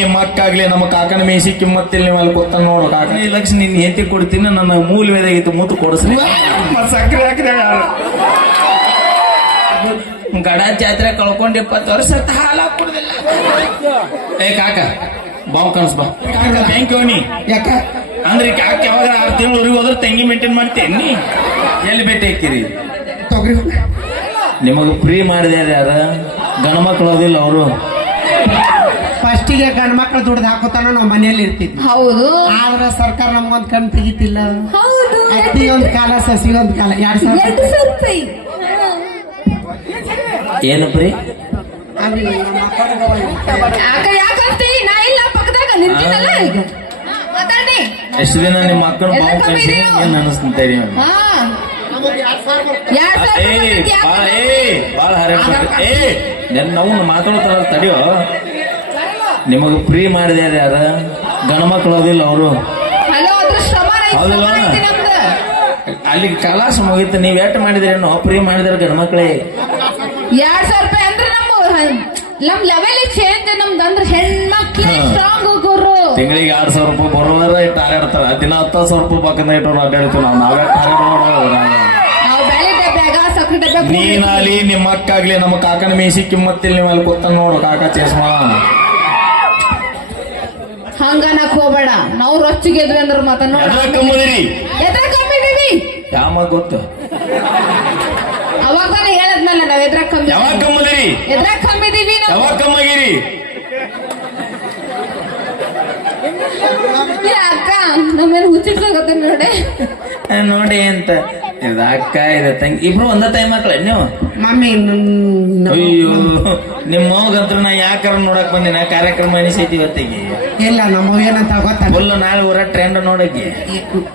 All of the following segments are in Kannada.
ನಿಮ್ಮ ಅಕ್ಕಾಗ್ಲಿ ನಮ್ಮ ಕಾಕನ ಮೇಸಿ ಕಿಮ್ಮತ್ತಿಲ್ ನೀವು ಅಲ್ಲಿ ಕೂತ ನೋಡು ಕಾಕ. ಈ ಲಕ್ಷ ನಿನ್ನ ಹೆಂಡತಿ ಕೊಡ್ತೀನಿ ನನ್ನ ಮೂಲ ವೇದಾಗಿತ್ತು ಮೂತು ಕೊಡಿಸ್ರಿ. ಸಕ್ಕರೆ ಹಾಕಿದೆ ಗಡ ಜಾತ್ರೆ ಕಳ್ಕೊಂಡ್ ಇಪ್ಪತ್ತು ವರ್ಷ ಹಾಲ ಕುಡ್ದಿಲ್ಲ. ಏ ಕಾಕ ಬಾವು ಕನಸ್ ಬಾ. ಥ್ಯಾಂಕ್ ಬ್ಯಾಂಕ್ ನೀ ಯಾಕ? ಅಂದ್ರೆ ಕಾಕ ಯಾವಾಗ ಆರು ತಿಂಗಳು ಊರಿಗೆ ಹೋದ್ರೆ ತಂಗಿ ಮೇಂಟೈನ್ ಮಾಡ್ತೇನಿ ಎಲ್ಲಿ ಭೇಟಿ ಹಾಕಿರಿ? ನಿಮಗೆ ನಿಮಗ ಫ್ರೀ ಮಾಡಿದ್ಯಾರ ಯಾರ? ಗಣಮಕ್ಳು ಅದಿಲ್ಲ ಅವರು. ಫಸ್ಟಿಗೆ ಗಂಡ್ ಮಕ್ಳು ದುಡ್ದು ಹಾಕೋತಾನ ನಾವು ಮನೆಯಲ್ಲಿ ಇರ್ತಿದ್ವಿ. ಹೌದು. ಆದ್ರ ಸರ್ಕಾರ ನಮ್ಗೊಂದ್ ಕಣ್ ತೆಗಿತಿಲ್ಲ. ಹೌದು. ಅತ್ತಿ ಒಂದ್ ಕಾಲ ಸಸಿ ಒಂದ್ ಕಾಲ. ಎರಡ್ ಸಾವಿರ ಎರಡು ಸಾವಿರ ರೂಪಾಯಿ. ಏನು ಫ್ರೀ ಅದು ನಮ್ಮ ಅಪ್ಪನಿಗೆ ಯಾಕಂತಿ ನಾ ಇಲ್ಲ ಪಕ್ಕದಾಗ ನಿಂತಿದ್ದಲ್ಲ ಈಗ. ಮಾತಾಡಿ ಎಷ್ಟು ದಿನ ನಿಮ್ಮ ಮಕ್ಕಳು ಬಾವು ಕಳಿಸಿ ಏನ್ ಅನಿಸ್ತಂತೇರಿ ಬಾಳ ಏ ಬಾಳ ಹರೇ ಏ ನಾವು ಮಾತಾಡ್ತಾರ ತಡಿಯೋ. ನಿಮಗ ಫ್ರೀ ಮಾಡಿದ್ಯಾರ ಯಾರ ಗಣಮಕ್ಳು ಅದಿಲ್ಲ ಅವರು. ಅಲ್ಲಿ ಕಲಾಸ ಮುಗಿತು ನೀವ್ ಎಟ್ ಮಾಡಿದ್ರೇನು ಫ್ರೀ ಮಾಡಿದಾರ ಗಣಮಕ್ಳೇ ಎರಡ್ ಸಾವಿರ ರೂಪಾಯಿ ಅಂದ್ರೆ ನಮ್ಮ ನಮ್ ಲೆವೆಲ್ ಚೇಂಜ್ ನಮ್ದು ಅಂದ್ರೆ ಹೆಣ್ಮಕ್ಳು ಹಾ. ಸ್ಟ್ರಾಂಗ್ ಗುರು. ತಿಂಗಳಿಗೆ ಎರಡ್ ಸಾವಿರ ರೂಪಾಯಿ ಬರೋವರ ಇಟ್ಟು ಆಡಾಡ್ತಾರ ದಿನ ಹತ್ತು ಸಾವಿರ ರೂಪಾಯಿ ಪಕ್ಕದ ಇಟ್ಟು ಅಡ್ಡಾಡ್ತೀವಿ ನಾವು. ನಾವೇ ನಿಮ್ಮ ಅಕ್ಕಾಗ್ಲಿ ನಮ್ಮ ಕಾಕನ ಮೇಸಿ ಕಿಮ್ಮತ್ತಿಲ್ಲ ನೀವು ಅಲ್ಲಿ ಕೂತ ನೋಡು ಕಾಕ ಚೇಸ್ಮಾ ಹಂಗನಕ್ ಹೋಗ್ಬೇಡ. ನಾವು ರೊಚ್ಚಿಗೆದ್ವಿ ಅಂದ್ರೆ ಮಾತಾಡೋಣ ನೋಡ. ಎದ್ರ ಕಮ್ಮಿದೀವಿ. ಯಾವ ಗೊತ್ತು? ಅವಾಗ ತಾನೇ ಹೇಳದ್ನಲ್ಲ ನಾವ್ ಎದ್ರ ಕಮ್ಮಿ ಯಾವಾಗ ಕಮ್ಮದಿರಿ ಎದ್ರ ಕಮ್ಮಿದೀವಿ ಯಾವಾಗ ಕಮ್ಮಗಿರಿ? ಅಕ್ಕ ನಮ್ಮೇಲೆ ಹುಚ್ಚಿಡ್ಸೋಗತ್ತೆ ನೋಡಿ. ನೋಡಿ ಅಂತ ಇದು ಅಕ್ಕ ಇದು ತಂಗಿ. ಇಬ್ರು ಒಂದ ಟೈಮ್ ಹಾಕಲ ನೀವು ಮಮ್ಮಿ ಅಯ್ಯೋ ನಿಮ್ಮ ಮಗಂತ್ರ ನಾ ಯಾಕಾರ ನೋಡಕ್ ಬಂದಿನ ಕಾರ್ಯಕ್ರಮ ಅನಿಸೈತಿ ಇವತ್ತಿಗೆ. ಇಲ್ಲ ನಮ್ಮವೇನಂತ ಏನಂತ ಗೊತ್ತ ಫುಲ್ ನಾಳೆ ಊರ ಟ್ರೆಂಡ್ ನೋಡಕ್ಕೆ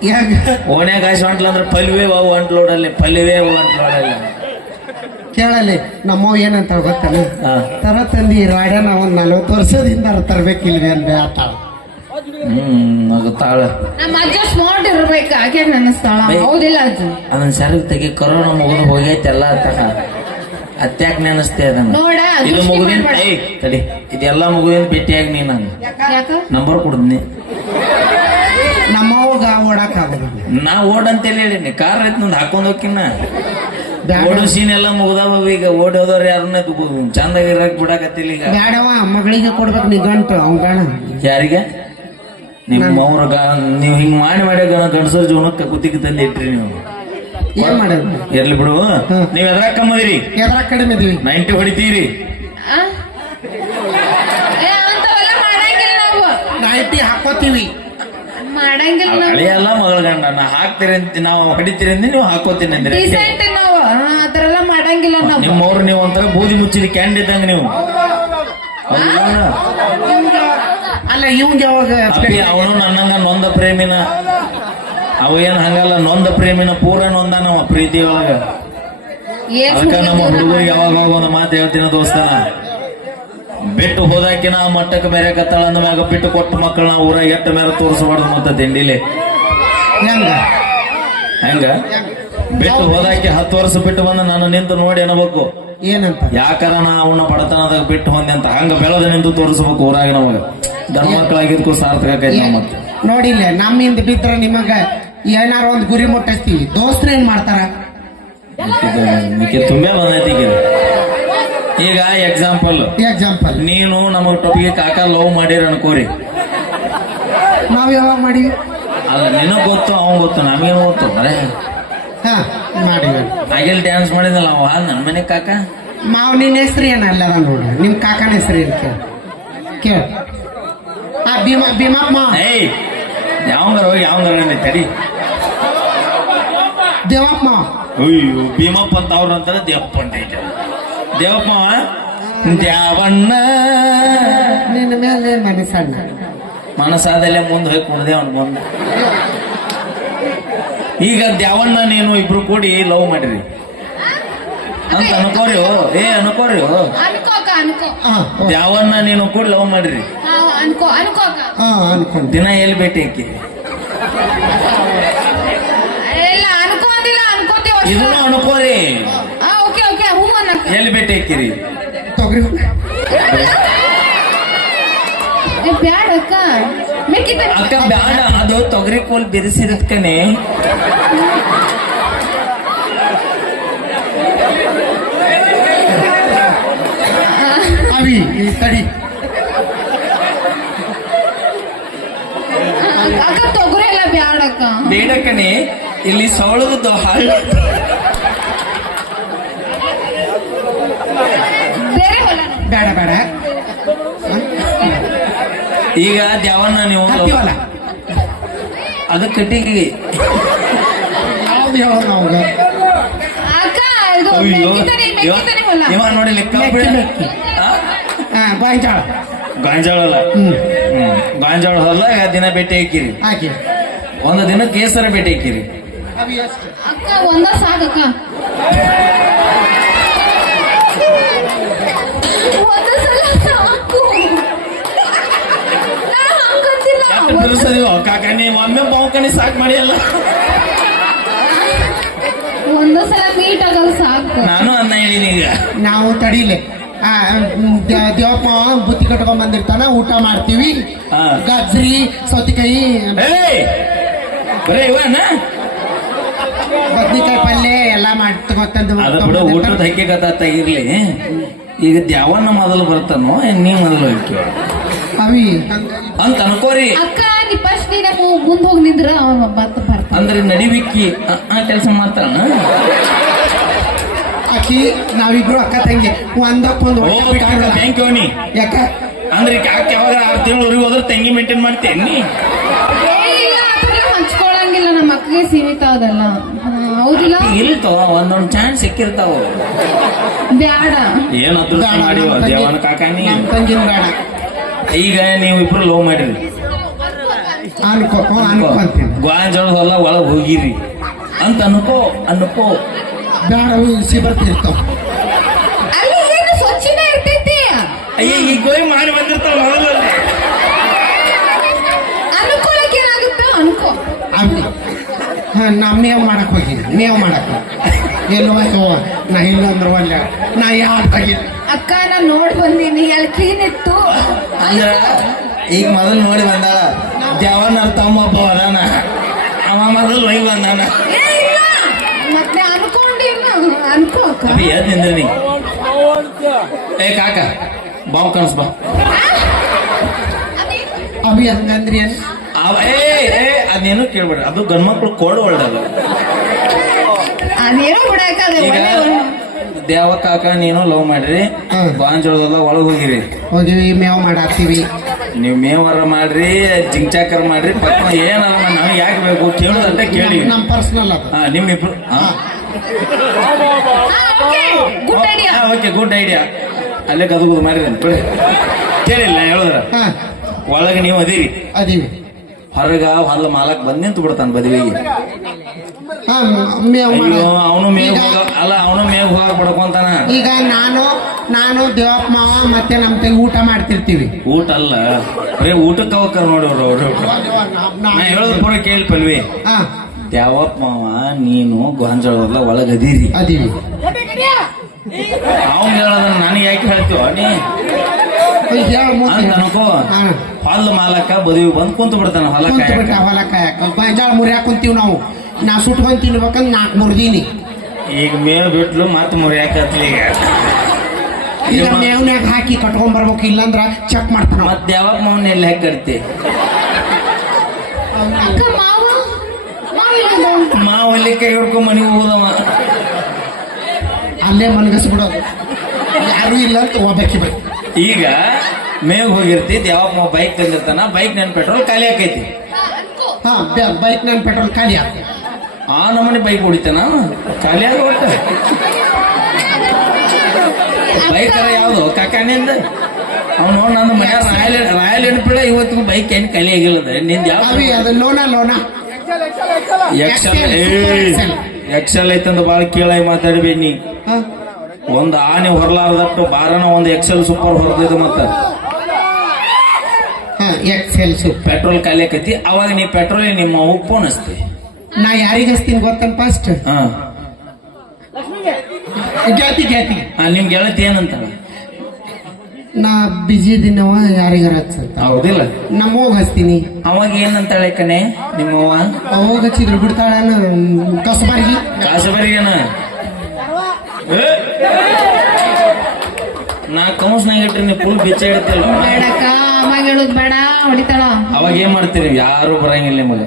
ಯಾಕ? ಓಣ್ಯಾಗ ಆಸೆ ಹೊಂಟ್ಲ ಅಂದ್ರೆ ಪಲ್ವೇ ಅವು ಹೊಂಟ್ಲೋಡಲ್ಲಿ ಪಲ್ವೇ ಅವು ಹೊಂಟ್ಲೋಡಲ್ಲಿ ಕೇಳಲಿ ನಮ್ಮವ್ ಏನಂತ ಗೊತ್ತಲ್ಲ. ತರ ತಂದಿ ರಾಡನ ಒಂದ್ ನಲ್ವತ್ತು ವರ್ಷದಿಂದ ತರ್ಬೇಕಿಲ್ವೇ ಅಂದ್ರೆ ಆತ. ಹ್ಮ್ ಅದು ತಾಳ. ನಮ್ಮ ಅಜ್ಜ ಸ್ಮಾರ್ಟ್ ಇರ್ಬೇಕು ಹಾಗೆ. ಹೌದಿಲ್ಲ ಅಜ್ಜ? ಅದನ್ನ ಸರಿಗೆ ತೆಗಿ ಕರೋನಾ ಮುಗಿದು ಹೋಗೈತೆ ಎಲ್ಲ ತಕ ಅತ್ಯಾಕ್ ನೆನಸ್ತೇ ಅದನ್ನ. ನೋಡ, ಇದು ದೃಷ್ಟಿ ಮಾಡ್ಬೇಡ. ಏಯ್ ತಡಿ. ಇದೆಲ್ಲ ಮಗುವಿನ ಭೇಟಿಯಾಗಿ ನೀ ನಾನು ಯಾಕ? ನಂಬರ್ ಕೊಡದ್ನಿ. ನಮ್ಮವ್ಗ ಓಡಾಕ್ ಆಗೋದು ನಾ ಓಡ್ ಅಂತ ಹೇಳಿ ಕಾರ್ ಐತ್ ನಂದು ಹಾಕೊಂಡ್ ಹೋಗಿನ ಬ್ಯಾಡ. ಓಡೋ ಸೀನ್ ಎಲ್ಲ ಮುಗ್ದಾವ ಈಗ. ಓಡಿ ಹೋದವ್ರು ಯಾರನ್ನ ಚಂದಾಗಿ ಇರಕ್ ಬಿಡಾಕತ್ತಿಲ್ಲ ಈಗ. ಬ್ಯಾಡವ ಮಗಳಿಗೆ ಕೊಡ್ಬೇಕು ನೀ ಗಂಟು ಅವ್ನ ಗಣ ಯಾರಿಗೆ? ನಿಮ್ಮ ಅವ್ರ ನೀವು ಹಿಂಗ್ ಮಾಡಿ ಮಾಡಿ ಗಣ ಗಂಡಸರ ಜೀವನಕ್ಕೆ ಕುತ್ತಿಗೆ ತಂದಿಟ್ರಿ ನೀವು. ಏನ್ ಮಾಡೋದು? ಇರ್ಲಿ ಬಿಡು. ನೀವ್ ಎದ್ರಾಗ ಕಮ್ಮದಿರಿ? ಎದ್ರ ಕಡಿಮೆ ಇದೀವಿ. ನೈಂಟಿ ಹೊಡಿತೀರಿ. ಅಂಥವೆಲ್ಲ ಮಾಡಂಗಿಲ್ಲ ನಾವು. ನೈಟಿ ಹಾಕೋತೀವಿ. ಮಾಡಂಗಿಲ್ಲ ನಾವು. ಮಗಳ ಗಂಡ ನಾ ಹಾಕ್ತೀರಿ ಅಂತ ನಾವು ಹೊಡಿತೀರಿ ಅಂತ ನೀವು ಹಾಕೋತೀನಿ ಅಂದ್ರೆ ಡಿಸೆಂಟ್ ನಾವು. ಆ, ಆ ಥರ ಎಲ್ಲ ಮಾಡಂಗಿಲ್ಲ ನಾವು. ನಿಮ್ಮವ್ರು ನೀವು ಒಂಥರ ಬೂದಿ ಮುಚ್ಚಿದ ಕ್ಯಾಂಡ್ ಇದ್ದಂಗ ನೀವು. ಹೌದಾ? ಅಲ್ಲ ಇವಂಗ ಯಾವಾಗ ಅವನು ನನ್ನಂಗ ನೊಂದ ಪ್ರೇಮಿನ. ಅವ ಏನ್ ಹಂಗಲ್ಲ ನೊಂದ ಪ್ರೇಮಿನ ಪೂರ ನೊಂದ ನಮ್ಮ ಪ್ರೀತಿ ಒಳಗ. ಅದಕ್ಕ ನಮ್ಮ ಹುಡುಗರಿಗೆ ಯಾವಾಗ ಒಂದು ಮಾತು ಹೇಳ್ತೀನಿ ದೋಸ್ತ. ಬಿಟ್ಟು ಹೋದಾಕಿನ ಮಟ್ಟಕ್ಕೆ ಬೇರೆ ಕತ್ತಳ ಅಂದ ಮ್ಯಾಗ ಬಿಟ್ಟು ಕೊಟ್ಟ ಮಕ್ಕಳನ್ನ ಊರ ಎಟ್ಟ ಮೇಲೆ ತೋರಿಸಬಾರ್ದು ಮತ್ತೆ ತಿಂಡಿಲಿ. ಹೆಂಗ? ಹೆಂಗ? ಬಿಟ್ಟು ಹೋದಾಕಿ ಹತ್ತು ವರ್ಷ ಬಿಟ್ಟು ಬಂದ ನಾನು ನಿಂತು ನೋಡಿ ಅನ್ನಬೇಕು ಏನಂತ? ಯಾಕಾರ ನಾ ಅವನ್ನ ಬಡತನದಾಗ ಬಿಟ್ಟು ಹೊಂದೆ ಅಂತ. ಹಂಗ ಬೆಳೆದ ನಿಂತು ತೋರಿಸ್ಬೇಕು ಊರಾಗ ನಮಗ. ಗಂಡ ಮಕ್ಕಳಾಗಿದ್ಕು ಸಾರ್ಥಕ ಆಕೈತಿ ಮತ್ತೆ. ನೋಡಿಲ್ಲ ನಮ್ಮಿಂದ ಬಿದ್ರ ನಿಮಗ ಏನಾರ ಒಂದ್ ಗುರಿ ಮುಟ್ಟಿಸ್ತೀವಿ. ದೋಸ್ತ್ರ ಏನ್ ಮಾಡ್ತಾರ? ತುಂಬಾ ಬಂದೈತಿ ಈಗ. ಈಗ ಎಕ್ಸಾಂಪಲ್ ಎಕ್ಸಾಂಪಲ್ ನೀನು ನಮ್ಮ ಟೊಪಿಗೆ ಕಾಕ ಲವ್ ಮಾಡಿರ ಅನ್ಕೋರಿ. ನಾವ್ ಯಾವಾಗ ಮಾಡಿ ಅಲ್ಲ ನಿನಗ್ ಗೊತ್ತು ಅವನ್ ಗೊತ್ತು ನಮಗೆ ಗೊತ್ತು? ಅರೆ ಹಾ ಮಾಡಿ ಆಗಿಲ್ ಡ್ಯಾನ್ಸ್ ಮಾಡಿದಲ್ಲ ಅವ ನನ್ ಮನೆ ಕಾಕ? ಮಾವ್ ನಿನ್ನ ಹೆಸ್ರಿ ಏನಲ್ಲ ನೋಡ್ರಿ ನಿಮ್ ಕಾಕನ ಹೆಸರು ಏನ್ ಕೇಳ? ಕೇಳ. ಆ ಭೀಮಾ ಭೀಮಪ್ಪ ಏಯ್ ಯಾವಂಗಾರ ಹೋಗಿ ಯಾವಂಗಾರ ತಡಿ ದೇವಪ್ಪ. ಅಯ್ಯೋ ಭೀಮಪ್ಪ ಅಂತ ಅವ್ರ ಅಂತಾರೆ ದೇವಪ್ಪ ಅಂತ ಐತೆ ದೇವಪ್ಪ? ದ್ಯಾವಣ್ಣ. ನಿನ್ನ ಮೇಲೆ ಮನಸ್ಸಣ್ಣ. ಮನಸ್ಸಾದಲ್ಲೇ ಮುಂದೆ ಹೋಗಿ ಕುಣದೆ ಅವ್ನು ಬಂದ ಈಗ ದೇವಣ್ಣ ನೀನು ಇಬ್ರು ಕೂಡಿ ಲವ್ ಮಾಡಿರಿ. ಅಂತ ಅನ್ಕೋರಿ ಏ ಅನ್ಕೋರಿ ದೇವಣ್ಣ ಅನ್ಕೋಕ ಅನ್ಕೋ. ಹಾ ದ್ಯಾವಣ್ಣ ನೀನು ಕೂಡಿ ಲವ್ ಮಾಡಿರಿ. ಹಾ ಅನ್ಕೋ ಅನ್ಕೋಕ. ಹಾ ಅನ್ಕೊಂಡೆ ದಿನ ಎಲ್ಲಿ ಭೇಟಿ ಹಾಕಿ ಇದನ್ನು ಅನ್ಕೋರಿ ಆ ಓಕೆ ಓಕೆ ಹೂ ಅನ್ನಕ್ಕ ಎಲ್ಲಿ ಭೇಟಿ ಹಾಕಿರಿ? ತೊಗರಿ ಏ, ಬ್ಯಾಡ ಅಕ್ಕ. ಮೆಕ್ಕಿತ ಅಕ್ಕ ಬ್ಯಾಡ. ಅದು ತೊಗರಿ ಕೋಲ್ ಬಿರಿಸಿದಕ್ಕನೆ ಅವಿ ಈ ತಡಿ. ಅಕ್ಕ ತೊಗರಿ ಎಲ್ಲ ಬ್ಯಾಡ ಅಕ್ಕ. ಬೇಡ ಕಣೆ. ಇಲ್ಲಿ ಸವಳದ್ದು ಹಳ್ಳ. ಬೇಡ ಬೇಡ. ಈಗ ದ್ಯಾವನ್ನ ನೀವು ಅದು ಕಟ್ಟಿಗೆ ಅಯ್ಯೋ ಇವ ನೋಡಿ ಲೆಕ್ಕ ಗಾಂಜಾಳ. ಗಾಂಜಾಳ ಅಲ್ಲ ಗಾಂಜಾಳ ಹೊಲ ದಿನ ಭೇಟಿ ಹಾಕಿರಿ. ಹಾಕಿ. ಒಂದು ದಿನ ಕೇಸರ ಭೇಟಿ ಹಾಕಿರಿ. ಅಕ್ಕ ಒಂದ ಸಾಕಕ್ಕ ಕಾಕ ನೀವು ಒಮ್ಮೆ ಬಾವುಕಣಿ ಸಾಕ್ ಮಾಡಿ ಅಲ್ಲ ಒಂದ ಸಲ ಮೀಟ್ ಆಗೋದು ಸಾಕು. ನಾನು ಅನ್ನ ಹೇಳಿನಿ ಈಗ. ನಾವು ತಡಿಲೆ. ದೇವಪ್ಪ ಬುತ್ತಿ ಕಟ್ಕೊಂಡ್ ಬಂದಿರ್ತಾನ ಊಟ ಮಾಡ್ತೀವಿ. ಗಜ್ರಿ ಸೌತಿಕಾಯಿ. ಬರೇ ಇವನ ಬದ್ನಿಕಾಯಿ ಪಲ್ಯ ಎಲ್ಲಾ ಮಾಡಿ ತಗೋತಂದು ಅದ ಬಿಡು ಊಟದ ಹಕ್ಕಿ ಕಥಾ ತೆಗಿರ್ಲಿ ಈಗ ದ್ಯಾವನ್ನ ಮೊದಲು ಬರ್ತಾನೋ ನೀವು ಮೊದಲು ಹೋಗ್ತೀವ ಅವಿ. ಅಂತ ಅನ್ಕೋರಿ. ಅಕ್ಕ ನೀ ಫಸ್ಟ್ ನೀನೆ ಮುಂದೆ ಹೋಗಿ ನಿಂದ್ರ ಅವನ ಬತ್ತ ಬರ್ತಾನ. ಅಂದ್ರೆ ನಡಿವಿಕ್ಕಿ ಆ- ಕೆಲಸ ಮಾಡ್ತಾನ? ಅಕ್ಕಿ ನಾವಿಬ್ರು ಅಕ್ಕ ತಂಗಿ. ಒಂದಕ್ಕೊಂದು ಬ್ಯಾಂಕ್ ಯಾಕ? ಅಂದ್ರೆ ಯಾಕೆ ಯಾವಾಗ ಆರು ತಿಂಗಳು ಹೋದ್ರೆ ತಂಗಿ ಮೇಂಟೈನ್ ಮಾಡ್ತೇನೆ ಹಂಚ್ಕೊಳಂಗಿಲ್ಲ. ನಮ್ಮ ಅಕ್ಕಗೆ ಸೀಮಿತ ಅದಲ್ಲ. ಹೌದಿಲ್ಲ? ಇಲ್ತೋ ಒಂದೊಂದ್ ಚಾನ್ಸ್ ಸಿಕ್ಕಿರ್ತಾವ. ಬ್ಯಾಡ. ಏನ್ ಅದೃಷ್ಟ ಮಾಡಿವ? ದೇವನ ಕಾಕಾನಿ? ನಮ್ ತಂಗಿನ ಬೇಡ ಈಗ ನೀವು ಇಬ್ರು ಲವ್ ಮಾಡಿರಿ. ಅನ್ಕೋ ಅನ್ಕೋ ಅಂತೀನಿ. ಹೊಲ ಒಳಗ್ ಹೋಗಿರಿ. ಅಂತ ಅನ್ಕೋ ಅನ್ಕೋ. ಬೇಡ ಇಸಿ ಬರ್ತಿರ್ತಾವ ಅಲ್ಲಿ ಏನು ಸ್ವಚ್ಛನೇ ಇರ್ತೈತಿ? ಅಯ್ಯ ಈಗ ಹೋಗಿ ಮಾಡಿ ಬಂದಿರ್ತಾವ ಮೊದಲು ಅನ್ಕೊಳಕ್ ಏನಾಗುತ್ತ ಅನ್ಕೋ. ಅವಿ ಹಾ ನಾ ಮೇವ್ ಮಾಡಕ್ ಹೋಗಿನಿ ಮೇವ್ ಮಾಡಕ್ ಎಲ್ಲೋ ಯವ್ವ, ನಾ ಇಲ್ಲ ಅಂದ್ರೆ ಒಳ್ಳೆ ನಾ ಯಾರು ತಗಿ ಅಕ್ಕ ನಾ ನೋಡಿ ಬಂದೀನಿ. ಅಲ್ಲಿ ಕ್ಲೀನ್ ಇತ್ತು? ಅಂದ್ರ ಈಗ ಮೊದಲು ನೋಡಿ ಬಂದ ದೇವನ ತಮ್ಮ ಒಬ್ಬ ಅದಾನ. ಅವ ಮೊದಲು ಹೋಗಿ ಬಂದಾನ. ಏ, ಇಲ್ಲ. ಮತ್ತೆ ಅನ್ಕೊಂಡಿ ಅನ್ಕೋ ಅಕ್ಕ. ಅಭಿ ನೀ? ಏ ಕಾಕ ಬಾವು ಕನ್ಸ್ ಬಾ ಅಭಿ? ಹಂಗಂದ್ರಿ ಏನ್ ಅವ ಏ ಏ ಅದೇನು ಕೇಳ್ಬೇಡ. ಅದು ಗಂಡ್ಮಕ್ಳು ಕೋಡ್ ಒಳ್ಳೆದ ಅದೇನೋ ಈಗ ಒಳ್ಳೆ. ದೇವ ಕಾಕ ನೀನು ಲವ್ ಮಾಡ್ರಿ. ಹ್ಮ್. ಬಾಂಜೋಳದಲ್ಲ ಒಳಗ್ ಹೋಗಿರಿ. ಹೋಗಿವಿ ಮೇವ್ ಮಾಡಾಕ್ತೀವಿ. ನೀವು ಮೇವರ ಮಾಡ್ರಿ ಜಿಂಚಾಕರ್ ಮಾಡ್ರಿ. ಪಕ್ಕ ಏನಲ್ಲ ನಮಗೆ ಯಾಕೆ ಬೇಕು? ಕೇಳೋದಂತ ಕೇಳಿ. ನಮ್ ಪರ್ಸನಲ್ ಅದು. ಹಾ ನಿಮ್ ಹಾ. ಹಾ, okay. Good idea. Okay good idea ಅಲ್ಲೇ ಕದಗುದು ಮಾಡ್ರಿ ಅಂತ. ಬಿಡಿ ಕೇಳಿಲ್ಲ ಹೇಳಿದ್ರ? ಹಾ. ಒಳಗೆ ನೀವು ಅದೀರಿ. ಅದೀವಿ. ಹೊರಗ ಹೊಲ ಮಾಲಕ್ ಬಂದ್ ನಿಂತು ಬಿಡ್ತಾನ ಬದಿವಿಗೆ. ಹಾ ಮೇವ್ ಮಾಡ. ಅಯ್ಯೋ ಅವನು ಮೇವ್ ಈಗ- ಹೋಗ ಅಲ್ಲ ಅವನು ಮೇವ್ ಹೋಗ ಪಡ್ಕೊಂತಾನ. ಈಗ ನಾನು ನಾನು ದೇವಪ್ಪ ಮಾವ ಮತ್ತೆ ನಮ್ ತಂಗಿ ಊಟ ಮಾಡ್ತಿರ್ತೀವಿ. ಊಟ ಅಲ್ಲ ಬರೀ ಊಟಕ್ಕೆ ಹೋಗ್ತಾರ ನೋಡಿ ಅವ್ರು ಅವ್ರು ನಾ ಹೇಳೋದು ಪೂರ ಕೇಳಿ ಪಲ್ವಿ ಹಾ. ಮಾವ ನೀನು ಗೊಂಜಳ ಒಳಗದೀರಿ ಅದೀರಿ. ಅದೀವಿ. ಅವನ್ ಹೇಳೋದನ್ನ ನನಗೆ ಯಾಕೆ ಹೇಳ್ತೀವ ನೀ? ಅನ್ಕೋ. ಹೊಲ ಮಾಲಕ ಬದಿವಿ ಬಂದ್ ಕುಂತು ಬಿಡ್ತಾನ ಹೊಲ ಕುಂತು ಬಿಟ್ಟ ಹೊಲ ಕಾಯಕ ಗೊಂಜಾಳ ಮುರಿಯಾಕ ಕುಂತೀವಿ ನಾವು. ನಾ ಸುಟ್ಕೊಂಡ್ ತಿನ್ಬೇಕಂದ್ ನಾಲ್ಕು ಮುರಿದೀನಿ ಈಗ ಮೇವ್ ಬಿಟ್ಲು ಮತ್ತೆ ಮುರಿಯಾಕತ್ಲಿ ಈಗ? ಈಗ ಮೇವ್ನ್ಯಾಗ ಹಾಕಿ ಕಟ್ಕೊಂಡ್ ಬರ್ಬೇಕು ಇಲ್ಲಂದ್ರ ಚೆಕ್ ಮಾಡ್ತಾನ ಮತ್ತೆ ಯಾವಾಗ ಮಾವನ್ ಎಲ್ಲಿ ಹಾಕಿ ಅಕ್ಕ ಮಾವ? ಅಲ್ಲಿ ಕೈ ಹಿಡ್ಕೊಂಡ್ ಮನೆಗೆ ಹೋದವ? ಅಲ್ಲೇ ಮನಗಸ್ಬಿಡೋದು ಯಾರು ಇಲ್ಲ ಅಂತ ಹೋಗ್ಬೇಕಿ ಬೇಕು ಈಗ ಮೇವ್ ಹೋಗಿರ್ತಿದ್ ಯಾವಾಗ ಬೈಕ್ ತಂದಿರ್ತಾನ ಬೈಕ್ ನನ್ ಪೆಟ್ರೋಲ್ ಖಾಲಿ ಆಕೈತಿ. ಹಾ ಬೈಕ್ ನನ್ ಪೆಟ್ರೋಲ್ ಖಾಲಿ ಆತ. ಆ ನಮ್ಮನೆ ಬೈಕ್ ಹೊಡಿತಾನ ಖಾಲಿ ಆಗ ಬೈಕ್ ಅರ ಯಾವ್ದು? ಕಾಕಾನಿಂದ? ಅವ್ನು ನೋಡಿ ನನ್ನ ಮನೆ ರಾಯಲ್ ರಾಯಲ್ ಎನ್ಫೀಲ್ಡ್ ಇವತ್ತು ಬೈಕ್ ಏನ್ ಖಾಲಿ ಆಗಿಲ್ಲದ? ನಿಂದ ಯಾವ ಲೋನ ಲೋನ. ಎಕ್ಸೆಲ್ ಎಕ್ಸಲ್ ಐತಂದ ಬಾಳ ಕೇಳಾಗಿ ಮಾತಾಡ್ಬೇಡಿ ನೀ. ಹಾ. ಒಂದ್ ಆನೆ ಹೊರಲಾರದಟ್ಟು ಬಾರನ ಒಂದು ಎಕ್ಸೆಲ್ ಸೂಪರ್ ಹೊರದಿದ್ದು ಮತ್ತೆ. ಹಾ ಎಕ್ಸೆಲ್ ಸೂಪರ್ ಪೆಟ್ರೋಲ್ ಖಾಲಿ ಆಕತಿ. ಅವಾಗ ನೀ ಪೆಟ್ರೋಲ್ ನಿಮ್ಮ ಫೋನ್ ಹಚ್ತಿ ನಾ ಯಾರಿಗೆ ಹಚ್ತೀನಿ ಗೊತ್ತನ್ ಫಸ್ಟ್ ಹಾ. ಗೆಳತಿ ನಿಮ್ ಗೆಳತಿ ಏನಂತ ನಾ ಬಿಜಿ ಇದ್ದೀನವ ಯಾರಿಗಾರ ಹೌದಿಲ್ಲ. ನಮ್ಮ ಹೋಗ್ ಹಚ್ತೀನಿ. ಅವಾಗ ಏನಂತಾಳೆ ಕಣೆ ನಿಮ್ಮವ್ವ? ಅವಾಗ ಹಚ್ಚಿದ್ರು ಬಿಡ್ತಾಳ ಕಸಬರಿಗೆ. ಕಾಸಬರಿಗೇನ? ನಾ ಕೌನ್ಸ್ನಾಗ ಇಟ್ರಿ ನೀವು ಫುಲ್ ಬಿಚ್ಚ ಇಡ್ತಿಲ್ಲ ಬೇಡಕ್ಕ ಅವಾಗ ಹೇಳುದ್ ಬೇಡ ಹೊಡಿತಾಳ. ಅವಾಗ ಏನ್ ಮಾಡ್ತೀರಿ? ಯಾರು ಬರಂಗಿಲ್ಲ ನಿಮಗೆ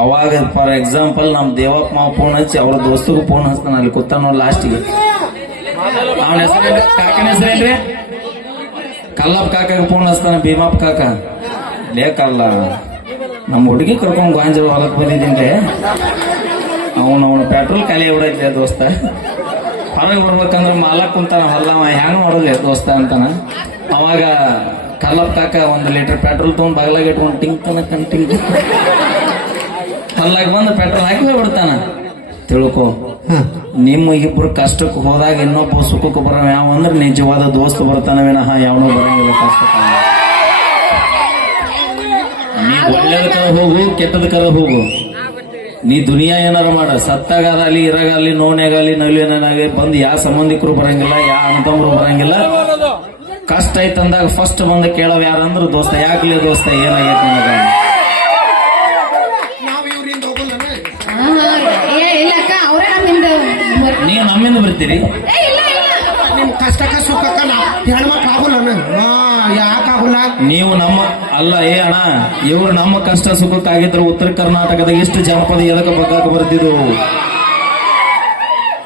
ಅವಾಗ ಫಾರ್ ಎಕ್ಸಾಂಪಲ್ ನಮ್ ದೇವಪ್ಪ ಮಾವ ಫೋನ್ ಹಚ್ಚಿ ಅವ್ರ ದೋಸ್ತಗೂ ಫೋನ್ ಹಚ್ತಾನ ಅಲ್ಲಿ ಕೂತಾನ ಲಾಸ್ಟಿಗೆ ಅವನ ಹೆಸರು ಕಾಕನ ಹೆಸರೇನ್ರಿ ಕಲ್ಲಪ್ಪ ಕಾಕಾಗ ಫೋನ್ ಹಚ್ತಾನ ಭೀಮಪ್ಪ ಕಾಕ. ಲೇ ಕಲ್ಲ ನಮ್ಮ ಹುಡುಗಿ ಕರ್ಕೊಂಡ್ ಗಾಂಜಾ ಹೊಲಕ್ ಬಂದಿದ್ದೀನಿ ಅವನು ಅವನು ಪೆಟ್ರೋಲ್ ಖಾಲಿ ಬಿಡೈತೆ ದೋಸ್ತ. ಹೊರಗೆ ಬರ್ಬೇಕಂದ್ರೆ ಮಾಲಕ್ ಕುಂತಾನ ಹೊಲ್ಲವ ಹೆಂಗ್ ಮಾಡೋದು ದೋಸ್ತ ಅಂತಾನ? ಅವಾಗ ಕಲ್ಲಪ್ಪ ಕಾಕ ಒಂದು ಲೀಟರ್ ಪೆಟ್ರೋಲ್ ತೊಗೊಂಡು ಬಗಲಾಗ ಇಟ್ಕೊಂಡು ಟಿಂಕನ ತನಕ ಟಿಂಕ್ ಹೊಲ್ಲಾಗ ಬಂದು ಪೆಟ್ರೋಲ್ ಹಾಕಿ ಬಿಡ್ತಾನ. ತಿಳ್ಕೊ ನಿಮ್ಮ ಇಬ್ರು ಕಷ್ಟಕ್ಕೆ ಹೋದಾಗ ಇನ್ನೊಬ್ಬ ಸುಖಕ್ಕೆ ಬರೋ ಯಾವ ಅಂದ್ರೆ ನಿಜವಾದ ದೋಸ್ತ ಬರ್ತಾನ ವಿನಃ ಯಾವನೂ ಬರಂಗಿಲ್ಲ ಕಷ್ಟಕ್ಕೆ ನೀ ಕರ ಹೋಗು ಕರ ಹೋಗು. ನೀ ದುನಿಯಾ ಏನಾರ ಮಾಡ. ಸತ್ತಾಗಲಿ ಇರಾಗಲಿ ನೋನ್ಯಾಗಲಿ ನಲ್ವೇನಾಗಲಿ ಬಂದು ಯಾವ ಸಂಬಂಧಿಕರು ಬರಂಗಿಲ್ಲ ಯಾವ ಅಂತಂದ್ರು ಬರಂಗಿಲ್ಲ. ಕಷ್ಟ ಐತಂದಾಗ ಫಸ್ಟ್ ಬಂದು ಕೇಳವ ಯಾರಂದ್ರ ದೋಸ್ತ ಯಾಕಲಿ ದೋಸ್ತ ಏನಾಗೈತೆ ನನಗೆ? ನಾವು ಇವ್ರಿಂದ ಹೋಗಲ್ಲ ಏ ಇಲ್ಲಕ್ಕ ಅವ್ರೇ ನಮ್ಮಿಂದ ಬರ್ತೀರಿ. ಏ ಇಲ್ಲ ಇಲ್ಲ. ನಿಮ್ ಕಷ್ಟಕ್ಕ ಸುಖಕ್ಕ ನಾ ಹೆಣ್ಮಕ್ಳು ಆಗೋಲ್ಲ ಯಾಕಾಗುಲ್ಲ? ನೀವು ನಮ್ಮ ಅಲ್ಲ ಏ ಅಣ್ಣ ಇವ್ರು ನಮ್ಮ ಕಷ್ಟ ಸುಖಕ್ಕಾಗಿದ್ರು ಉತ್ತರ ಕರ್ನಾಟಕದ ಎಷ್ಟು ಜನಪದ ಎದಕ್ಕೆ ಬಗ್ಗಕ್ಕೆ ಬರ್ತಿದ್ರು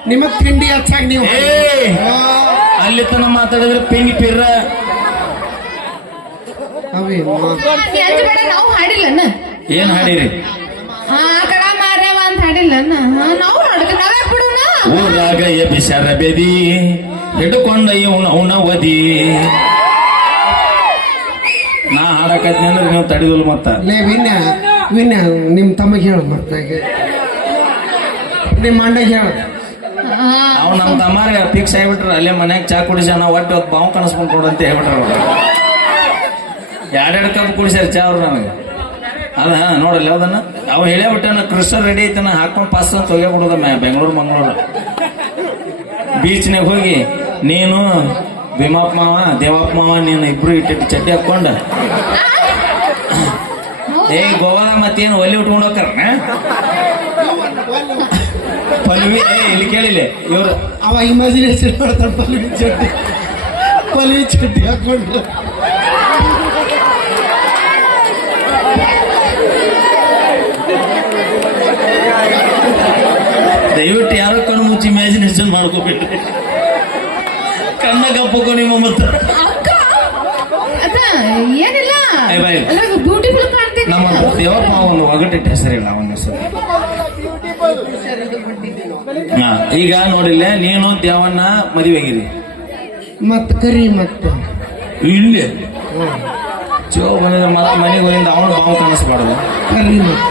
ನಿಮ್ಮ ತಿಂಡಿ ಹಚ್ಚಾಗ ನೀವು ಅಲ್ಲಿ ತನ ಮಾತಾಡಿದ್ರೆ ಪಿಂಗ್ ಪಿರ್ರ. ಅವೇನು? ನಾವು ಹಾಡಿಲ್ಲನ ಏನ್ ಹಾಡಿರಿ? ಆ ಕಡ ಮಾರ್ಯವ ಅಂತ ಹಾಡಿಲ್ಲನ ನಾವು ಬಿಡೋಣ ಊರಾಗ ಎಬಿಸರ ಬೆದಿ ಹಿಡ್ಕೊಂಡ ಇವನ ಅವನವದಿ ನಾ ಹಾಡಕತ್ನಿ ಅಂದ್ರೆ ನೀವು ತಡಿದಲ್ ಮತ್ತ. ಲೇ ವಿನ್ಯ ವಿನ್ಯ ನಿಮ್ ತಮ್ಮಗೆ ಹೇಳು ಮತ್ತೆ ನಿಮ್ಮ ಅಣ್ಣಗೆ ಹೇಳು. ಅವ್ ನಮ್ಮ ತಮ್ಮಾರ ಫಿಕ್ಸ್ ಆಗಿಬಿಟ್ರ ಅಲ್ಲೇ ಮನ್ಯಾಗ ಚಾ ಕುಡಿಸ ನಾವು ಒಟ್ಟು ಹೊತ್ತು ಬಾವು ಕನಸ್ಕೊಂಡ್ ಕೊಡು ಅಂತ ಹೇಳ್ಬಿಟ್ರ ಅವ್ರು. ಎರಡೆರಡು ಕಪ್ ಕುಡಿಸ್ಯಾರ ಚಾ ಅವ್ರು ನಮಗೆ. ಅದ ನೋಡಲ್ಲ ಅದನ್ನ ಅವ್ ಹೇಳೇ ಬಿಟ್ಟಾನ ಕೃಷ್ಣ ರೆಡಿ ಐತನ ಹಾಕೊಂಡು ಪಾಸ್ ಅಂತ ಹೋಗ್ಯಾ ಬಿಡೋದ ಬೆಂಗಳೂರು ಮಂಗಳೂರು. ಬೀಚ್ನಾಗ ಹೋಗಿ ನೀನು ಭೀಮಪ್ಪ ಮಾವ ದೇವಪ್ಪ ಮಾವ ನೀನು ಇಬ್ರು ಇಟ್ಟಿಟ್ಟು ಚಡ್ಡಿ ಹಾಕೊಂಡ ಏ ಗೋವಾ ಮತ್ತೇನು ಒಲಿ ಉಟ್ಕೊಂಡು ಹೋಗ್ತಾರ? ಪಲ್ವಿ ಏ ಇಲ್ಲಿ ಕೇಳಿಲ್ಲ ಇವ್ರು. ಅವ ಇಮ್ಯಾಜಿನೇಷನ್ ಮಾಡ್ತಾನೆ ಪಲ್ವಿ ಚಡ್ಡಿ. ಪಲ್ವಿ ಚಡ್ಡಿ ಹಾಕೊಂಡು ದಯವಿಟ್ಟು ಯಾರೋ ಕಣ್ಣು ಮುಚ್ಚಿ ಇಮ್ಯಾಜಿನೇಷನ್ ಮಾಡ್ಕೋಬೇಡ್ರಿ. ಕಣ್ಣ ಕಪ್ಪಕ್ಕೋ ನಿಮ್ಮ ಮತ್ತ ಏನಿಲ್ಲ. ಬ್ಯೂಟಿಫುಲ್ ಕಾಣ್ತೀನಿ ನಮ್ಮ ದೇವರ ಒಂದು ಒಗಟಿಟ್ಟು ಹೆಸರಿಲ್ಲ ಅವನ ಹೆಸರು. ಹಾ, ಈಗ ನೋಡಿಲ್ಲ ನೀನು ದೇವನ್ನ ಮದುವೆಗಿರಿ ಮತ್ ಕರಿ ಮತ್ತ. ಇಲ್ಲಿ? ಚೋ ಮತ್ತ ಮನೆಗೆ ಹೋಗಿಂದ ಅವನು ಬಾವು ಕಾಣಿಸ್ಬಾರ್ದು. ಕರಿ ಮತ್ತ.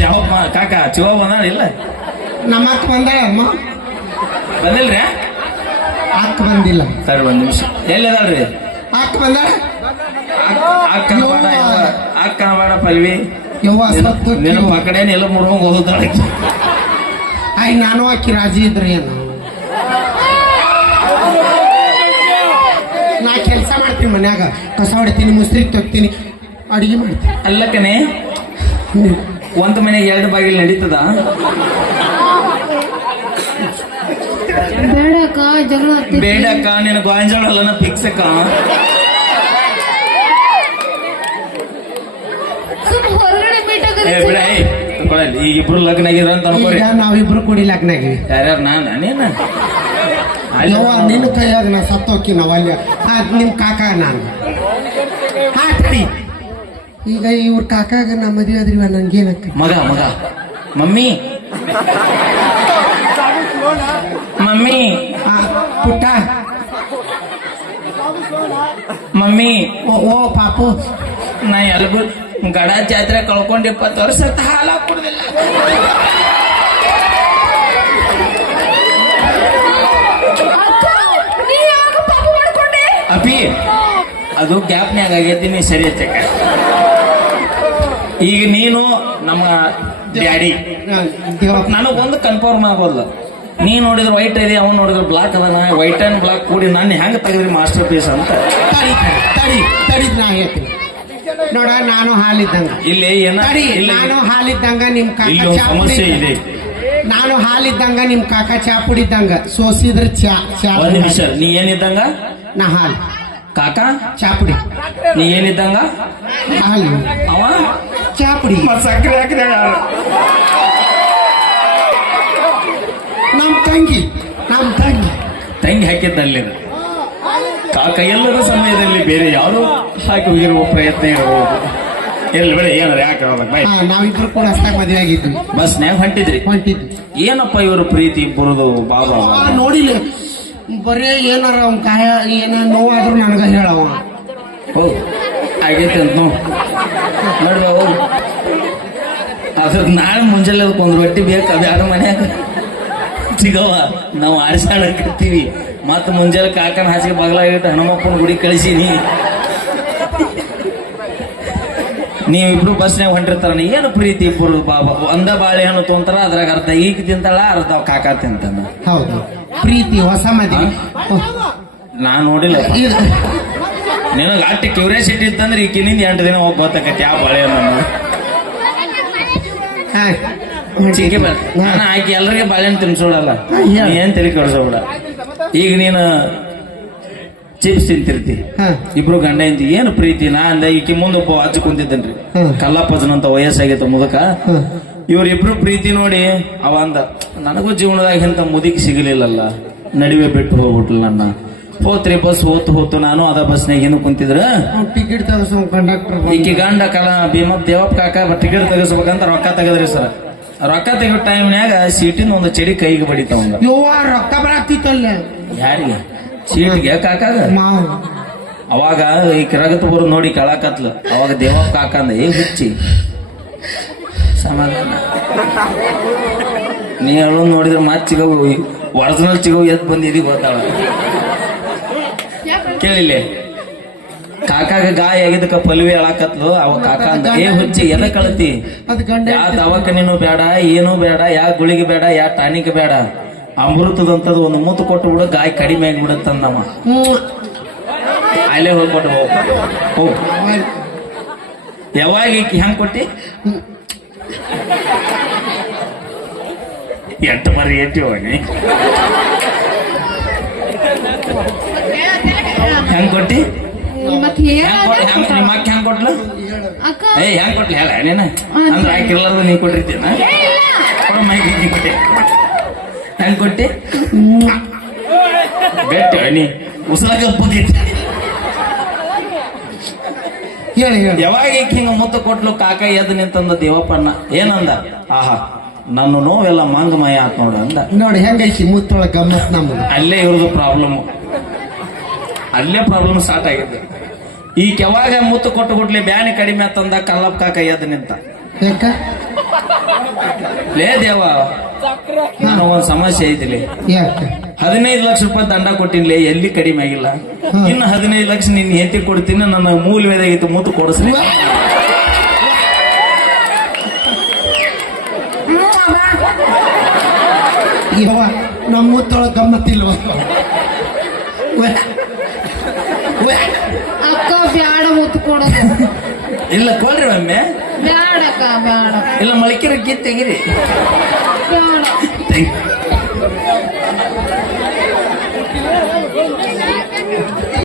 ದೇವಪ್ಪ ಕಾಕ ಚೋ ಬಂದ ಇಲ್ಲ? ನಮ್ಮ ಅಕ್ಕ ಬಂದಾಳ ಅಮ್ಮ ಬಂದಿಲ್ರಿ? ಅಕ್ಕ ಬಂದಿಲ್ಲ. ಸರ್ ಒಂದ್ ನಿಮಿಷ. ಎಲ್ಲಿದಾಳ್ರಿ ಅಕ್ಕ ಬಂದ ಅಕ್ಕ. ಅಕ್ಕನ ಬೇಡ ಪಲ್ವಿ. ಯವ್ವ ಸತ್ತು ನಿನ್ನ ಎಲ್ಲ ಮುರ್ಮಂಗ್ ಹೋಗುತ್ತಾಳೆ ಆಯ್ ನಾನು ಆಕಿ ರಾಜಿ ಇದ್ರೆ ಏನು ನಾ ಕೆಲಸ ಮಾಡ್ತೀನಿ ಮನ್ಯಾಗ. ಕಸ ಹೊಡಿತೀನಿ ಮುಸ್ರಿ ತೊಗ್ತೀನಿ. ಅಡಿಗೆ ಮಾಡ್ತೀನಿ. ಅಲ್ಲಕ್ಕನೆ ಒಂದು ಮನೆಗೆ ಎರಡು ಬಾಗಿಲು ನಡೀತದ? ಬೇಡಕ್ಕ ಜಗಳ. ಬೇಡಕ್ಕ ನಿನ್ನ ಗಾಂಜಾಳ ಫಿಕ್ಸಕ್ಕ ಫಿಕ್ಸ್ ಅಕ್ಕ? ಸುಮ್ ಹೊರಗಡೆ ಮೀಟ್ ಏ ಬಿಡ ಏ ತಗೊಳ್ಳಿ. ಈಗ ಇಬ್ರು ಲಗ್ನ ಆಗಿದ್ರ ಅಂತ ಅನ್ಕೋರಿ. ನಾವಿಬ್ರು ಕೂಡಿ ಲಗ್ನಾಗಿವಿ ಯಾರ್ಯಾರು? ನಾನು ನಾನೇನ? ಯವ್ವ ನಿನ್ನ ಕೈಯಾಗ ನಾ ಸತ್ತೋಕಿ ನಾವ್ ಹಾ ನಿಮ್ ಕಾಕ ನಾನು. ಹಾ ಈಗ ಇವ್ರ ಕಾಕಾಗ ನಾ ಮದುವೆ ಆದ್ರಿವ ನಂಗೇನಕ್ಕ? ಮಗ ಮಗ. ಮಮ್ಮಿ. ಮಮ್ಮಿ ಪುಟ್ಟ. ಮಮ್ಮಿ ಓ ಓ ಪಾಪು. ನಾ ಎಲ್ಗೂ ಗಡ ಜಾತ್ರೆ ಕಳ್ಕೊಂಡು ಇಪ್ಪತ್ತು ವರ್ಷ ಹಾಲು ಮಾಡ್ಕೊಂಡೆ ಅಪಿ ಅದು ಗ್ಯಾಪ್ನ್ಯಾಗ ಆಗೈತಿ ಸರಿ ಹಚ್ಚಕ್ಕ. ಈಗ ನೀನು ನಮ್ಮ ಡ್ಯಾಡಿ. ನನಗೊಂದು ಕನ್ಫರ್ಮ್ ಆಗೋಲ್ಲ ನೀ ನೋಡಿದ್ರೆ ವೈಟ್ ಇದೆ ಅವ್ನು ನೋಡಿದ್ರೆ ಬ್ಲಾಕ್ ಅದ ವೈಟ್ ಅಂಡ್ ಬ್ಲಾಕ್ ಕೂಡಿ ನಾನು ಹೆಂಗೆ ತೆಗೆದ್ರಿ ಮಾಸ್ಟರ್ ಪೀಸ್ ಅಂತ? ತಡಿ ತಡಿ ತಡಿ ನಾ ಹೇಳ್ತೀನಿ. ನೋಡ ನಾನು ಹಾಲಿದ್ದಂಗ. ಇಲ್ಲಿ ಏನ ತಡಿ ಇಲ್ಲಿ ನಾನು ಹಾಲಿದ್ದಂಗ ನಿಮ್ ಕಾಕ ಒಂದು ಚಾ ಸಮಸ್ಯೆ ಇದೆ. ನಾನು ಹಾಲಿದ್ದಂಗ ನಿಮ್ ಕಾಕ ಚಾ ಕುಡಿದ್ದಂಗ ಸೋಸಿದ್ರ ಚಾ ಚಾ ಒಂದ್ ನಿಮಿಷ ನೀ ಏನಿದ್ದಂಗ? ನಾ ಹಾಲು. ಕಾಕ? ಚಾ ಪುಡಿ. ನೀ ಏನಿದ್ದಂಗ? ಹಾಲು. ಅವ? ಚಾ ಪುಡಿ. ಸಕ್ಕರೆ ಹಾಕಿದ. ತಂಗಿ ನಮ್ ತಂಗಿ. ತಂಗಿ ಹಾಕಿದ್ದಲ್ಲಿ ಕಾಕ ಎಲ್ಲದ ಸಮಯದಲ್ಲಿ ಬೇರೆ ಯಾರು ಹಾಕಿ ಹೋಗಿರುವ ಪ್ರಯತ್ನ ಇರಬಹುದು. ಎಲ್ಲಿ ಬೇಡ ಏನಾರ ಯಾಕೆ ನಾವಿಬ್ರು ಕೂಡ ಅಷ್ಟಾಗ ಮದುವೆ ಆಗಿದ್ವಿ. ಬಸ್ ನೇ ಹೊಂಟಿದ್ರಿ? ಹೊಂಟಿದ್ವಿ. ಏನಪ್ಪ ಇವರು ಪ್ರೀತಿ ಬುರುದು ಬಾಬಾ? ನೋಡಿಲ್ಲ. ಬರೇ ಏನಾರ ಅವ್ನ ಕಾಯ ಏನ ನೋವಾದ್ರೂ ನನಗ ಹೇಳವ ಹೋ ಆಗೈತೆ ಅಂತ ನೋಡ್. ನೋಡ್ರಿ ಅದ್ರ ನಾಳೆ ಮುಂಜಾನೆ ಅದಕ್ಕೆ ಒಂದು ರೊಟ್ಟಿ ಬೇಕು ಅದು ಯಾರು ಮನ್ಯಾಗ? ಸಿಗವ ನಾವು ಆರಿಸಾಡಕತ್ತೀವಿ ಮತ್ತೆ ಮುಂಜಾನೆ ಕಾಕನ ಹಾಸಿಗೆ ಬಗಲಾಗಿಟ್ಟು ಹನುಮಪ್ಪನ ಗುಡಿ ಕಳಿಸೀನಿ. ನೀವಿಬ್ರು ಬಸ್ನಾಗ ಹೊಂಟಿರ್ತಾರ ಏನು ಪ್ರೀತಿ ಇಬ್ಬರು ಬಾಬಾ ಅಂದ ಬಾಳೆಹಣ್ಣು ತೊಂತಾರ ಅದ್ರಾಗ ಅರ್ಧ ಈಗ ತಿಂತಾಳ ಅರ್ಧ ಕಾಕ ತಿಂತಾನ. ಹೌದು. ಪ್ರೀತಿ ಹೊಸ ಮದಿ ನಾ ನೋಡಿಲ್ಲ. ನಿನಗ ಅಷ್ಟು ಕ್ಯೂರಿಯಾಸಿಟಿ ಇತ್ತಂದ್ರೆ ಈಕಿನಿಂದ ಎಂಟು ದಿನ ಹೋಗಿ ಗೊತ್ತಾಕತಿ ಯಾವ ಬಾಳೆಹಣ್ಣು. ಚಿಕ್ಕಿ ಎಲ್ರಿಗೆ ನಾನು ಆಕಿ ಎಲ್ಲರಿಗೆ ಬಾಳೆಹಣ್ಣು ತಿನ್ಸೋಡಲ್ಲ ಏನ್ ತಲೆ ಕೆಡ್ಸೋಬಿಡ. ಈಗ ನೀನು ಚಿಪ್ಸ್ ತಿಂತಿರ್ತಿ. ಇಬ್ರು ಗಂಡ ಇಂತಿ ಏನು ಪ್ರೀತಿ? ನಾ ಅಂದ ಈಕಿ ಮುಂದೆ ಒಬ್ಬ ಹಚ್ಚ ಕುಂತಿದ್ದೇನ್ರಿ. ಹ್ಮ್. ವಯಸ್ಸಾಗಿತ್ತು ವಯಸ್ಸಾಗೈತೆ ಮುದಕ. ಇವರಿಬ್ರು ಪ್ರೀತಿ ನೋಡಿ ಅವ ಅಂದ ನನಗೂ ಜೀವನದಾಗ ಇಂಥ ಮುದಿಕ್ ಸಿಗಲಿಲ್ಲಲ್ಲ. ನಡುವೆ ಬಿಟ್ಟು ಹೋಗ್ಬಿಟ್ಲು ನನ್ನ. ಹೋತ್ರಿ ಬಸ್ ಹೋತು ಹೋತು ನಾನು ಅದ ಬಸ್ನಾಗ ಏನು ಕುಂತಿದ್ರ. ಟಿಕೆಟ್ ತಗಸೋ ಕಂಡಕ್ಟರ್ ಈಕಿ ಗಂಡ ಕಲ ಭೀಮ ದೇವಪ್ಪ ಕಾಕ ಟಿಕೆಟ್ ತೆಗಸ್ಬೇಕಂತ ರೊಕ್ಕ ತೆಗದ್ರಿ ಸರ್. ರೊಕ್ಕ ತೆಗೋ ಟೈಮ್ನ್ಯಾಗ ಸೀಟಿನ ಒಂದು ಚಡಿ ಕೈಗೆ ಬಡಿತಾವ ಯವ್ವ ರೊಕ್ಕ ಬರಾಕ್ತಿತ್ತಲ್ಲ ಯಾರಿಗೆ? ಸೀಟ್ಗೆ ಕಾಕಾಗ? ಮಾವ. ಅವಾಗ ಈ ಕಿರಗತ್ ಬರು ನೋಡಿ ಕಳಕತ್ಲು. ಅವಾಗ ದೇವ ಕಾಕಂದ ಏ ಹುಚ್ಚಿ ಸಮಾಧಾನ. ನೀ ಹೇಳೋ ನೋಡಿದ್ರೆ ಮಾತ್ ಚಿಗವು ಒರಿಜಿನಲ್ ಚಿಗವು ಎದ್ ಬಂದಿದಿ ಗೊತ್ತಾಳ ಕೇಳಿಲ್ಲ? ಕಾಕಾಗ ಗಾಯ ಆಗಿದ್ದಕ್ಕ ಪಲ್ವಿ ಹೇಳಾಕತ್ಲು. ಅವ ಕಾಕ ಅಂತ ಏ ಹುಚ್ಚಿ ಎದ ಕಳತಿ? ಯಾ ದವಾಖಾನಿನೂ ಬೇಡ ಏನೂ ಬೇಡ ಯಾ ಗುಳಿಗೆ ಬೇಡ ಯಾ ಟಾನಿಕ್ ಬೇಡ. ಅಮೃತದಂತದ ಒಂದು ಮೂತು ಕೊಟ್ಟು ಬಿಡು ಗಾಯ ಕಡಿಮೆ ಆಗಿಬಿಡುತ್ತಂದವ ಹ್ಮ್. ಅಲ್ಲೇ ಹೋಗ್ಬಿಟ್ಟು ಹೋಗ್. ಯಾವಾಗ ಈಕಿ ಹೆಂಗ್ ಕೊಟ್ಟಿ? ಎಂಟು ಮರಿ ಏಟಿ ಹೋಗಿ ಹೆಂಗ್ ಕೊಟ್ಟಿ? ಮತ್ತೆ ಹೆಂಗ್ ಹೆಂಗ್ ನಿಮ್ಮ ಅಕ್ಕ ಹೆಂಗ್ ಕೊಟ್ಲು? ಅಕ್ಕ. ಏ ಹೆಂಗ್ ಕೊಟ್ಲಿ? ಹೇಳ ನೀನ? ಅಂದ್ರೆ ಆಕಿರ್ಲಾರ್ದು ನೀ ಕೊಟ್ಟಿರ್ತೀನ ಮೈಗೆ ಕೊಟ್ಟೆ. ಹೆಂಗ್ ಕೊಟ್ಟೆ? ಬೆಟ್ಟ ನೀ ಉಸಲಾಗ ಹೇಳಿ ಯಾವಾಗ ಹಿಂಗ ಮುತ್ತ ಕೊಟ್ಲು ಕಾಕ ಎದ್ದು ನಿಂತಂದ ದೇವಪ್ಪಣ್ಣ? ಏನಂದ? ಆಹಾ ನನ್ನ ನೋವೆಲ್ಲ ಮಂಗಮಯ ಆತ್ ನೋಡ ಅಂದ. ನೋಡಿ ಹೆಂಗೈತಿ ಮುತ್ತೊಳಗ ಗಮ್ಮತ್ ನಮ್ದು. ಅಲ್ಲೇ ಇವ್ರದ್ದು ಪ್ರಾಬ್ಲಮ್ ಅಲ್ಲೇ ಪ್ರಾಬ್ಲಮ್ ಸ್ಟಾರ್ಟ್ ಆಗಿದ್ದು. ಈ ಕೆವಾಗ ಮುತ್ತು ಕೊಟ್ಟು ಕೊಟ್ಲಿ ಬ್ಯಾನಿ ಕಡಿಮೆ ತಂದ ಕಲ್ಲಪ್ಪ ಕಾಕ ಎದ್ದು ನಿಂತ. ಲೇ ದೇವ ನಾನು ಒಂದ್ ಸಮಸ್ಯೆ ಐತಿಲಿ. ಹದಿನೈದು ಲಕ್ಷ ರೂಪಾಯಿ ದಂಡ ಕೊಟ್ಟಿನ್ಲಿ ಎಲ್ಲಿ ಕಡಿಮೆ ಆಗಿಲ್ಲ. ಇನ್ನು ಹದಿನೈದು ಲಕ್ಷ ನಿನ್ ಹೆಂಡತಿ ಕೊಡ್ತೀನಿ ನನ್ನ ಮೂಲ ಮೇದಾಗಿತ್ತು ಮುತ್ತು ಕೊಡಿಸ್ಲಿ ಯವ್ವ ನಮ್ಮ ಮುತ್ತೊಳಗ ಗಮ್ಮತ್ ಇಲ್ವ ಅಕ್ಕ ಬ್ಯಾಡ ಮುತ್ತು ಕೊಡೋದು ಇಲ್ಲ ಕೊಡ್ರಿ ಒಮ್ಮೆ ಬ್ಯಾಡಕ್ಕ ಬ್ಯಾಡ ಇಲ್ಲ ಮಳಿಕೆ ಕಿತ್ ತೆಗಿರಿ ಬ್ಯಾಡ